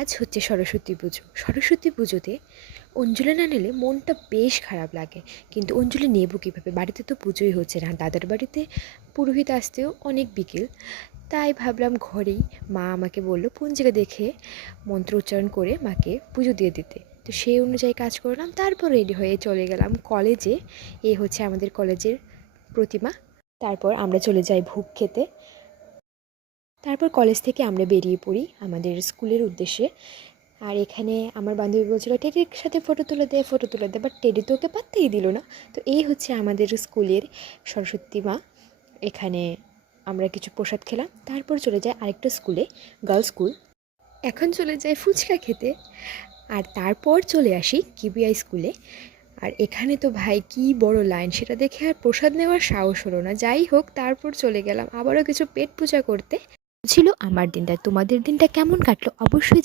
আজ হচ্ছে সরস্বতী পুজো। সরস্বতী পুজোতে অঞ্জলি না নিলে মনটা বেশ খারাপ লাগে, কিন্তু অঞ্জলি নেব কীভাবে? বাড়িতে তো পুজোই হচ্ছে না, দাদার বাড়িতে পুরোহিত আসতেও অনেক বিকেল। তাই ভাবলাম ঘরেই, মা আমাকে বলল পঞ্জিকা দেখে মন্ত্র উচ্চারণ করে মাকে পুজো দিয়ে দিতে। তো সেই অনুযায়ী কাজ করলাম, তারপর রেডি হয়ে চলে গেলাম কলেজে। এই হচ্ছে আমাদের কলেজের প্রতিমা। তারপর আমরা চলে যাই ভোগ খেতে। তারপর কলেজ থেকে আমরা বেরিয়ে পড়ি আমাদের স্কুলের উদ্দেশ্যে। আর এখানে আমার বান্ধবী বলছিল টেডির সাথে ফটো তুলে দে, বাট টেডি তো ওকে পাত্তেই দিল না। তো এই হচ্ছে আমাদের স্কুলের সরস্বতী মা। এখানে আমরা কিছু প্রসাদ খেলাম, তারপর চলে যাই আরেকটা স্কুলে, গার্লস স্কুল। এখন চলে যাই ফুচকা খেতে, আর তারপর চলে আসি কিবিআই স্কুলে। আর এখানে তো ভাই কি বড় লাইন, সেটা দেখে আর প্রসাদ নেওয়ার সাহস হলো না। যাই হোক, তারপর চলে গেলাম আবারও কিছু পেট পূজা করতে। ছিল আমার দিনটা। তোমাদের দিনটা কেমন কাটলো অবশ্যই